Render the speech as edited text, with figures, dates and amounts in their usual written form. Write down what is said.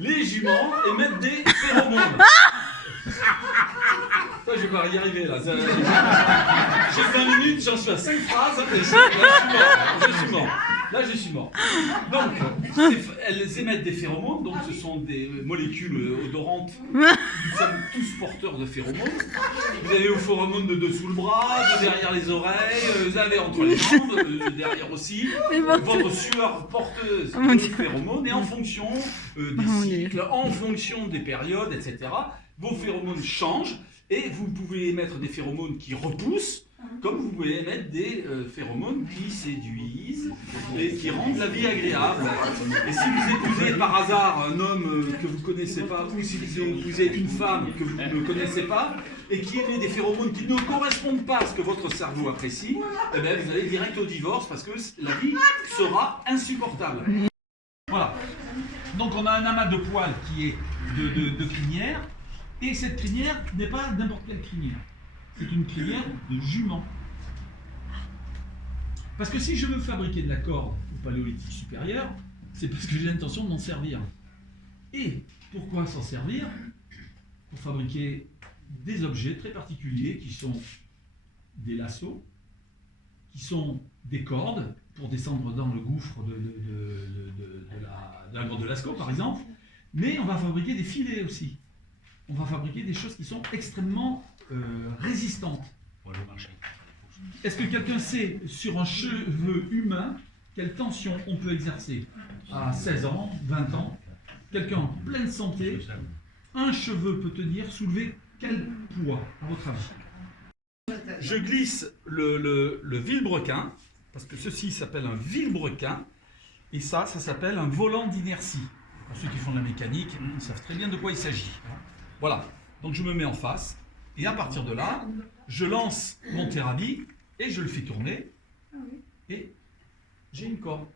Les juments émettent des phéromones. Ça, je vais pas y arriver là. J'ai 20 minutes, j'en suis à 5 phrases. Et je suis mort. Là, je suis mort. Donc, elles émettent des phéromones. Donc, ce sont des molécules odorantes. Nous sommes tous porteurs de phéromones. Vous avez vos phéromones de dessous le bras, de derrière les oreilles, vous avez entre les jambes, derrière aussi. Votre sueur porteuse de phéromones. Et en fonction des cycles, en fonction des périodes, etc., vos phéromones changent. Et vous pouvez émettre des phéromones qui repoussent, comme vous pouvez émettre des phéromones qui séduisent et qui rendent la vie agréable. Et si vous épousez par hasard un homme que vous ne connaissez pas, ou si vous épousez une femme que vous ne connaissez pas, et qui émet des phéromones qui ne correspondent pas à ce que votre cerveau apprécie, eh bien, vous allez direct au divorce parce que la vie sera insupportable. Voilà. Donc on a un amas de poils qui est de crinière. Et cette crinière n'est pas n'importe quelle crinière. C'est une crinière de jument. Parce que si je veux fabriquer de la corde au paléolithique supérieur, c'est parce que j'ai l'intention de m'en servir. Et pourquoi s'en servir? Pour fabriquer des objets très particuliers qui sont des lassos, qui sont des cordes pour descendre dans le gouffre de la grotte de Lascaux, par exemple. Mais on va fabriquer des filets aussi. On va fabriquer des choses qui sont extrêmement résistantes. Est-ce que quelqu'un sait, sur un cheveu humain, quelle tension on peut exercer à 16 ans, 20 ans? Quelqu'un en pleine santé, un cheveu peut tenir, soulever quel poids, à votre avis? Je glisse le vilebrequin, parce que ceci s'appelle un vilebrequin, et ça s'appelle un volant d'inertie. Pour ceux qui font de la mécanique, ils savent très bien de quoi il s'agit. Voilà, donc je me mets en face, et à partir de là, je lance mon terrabi, et je le fais tourner, et j'ai une corde.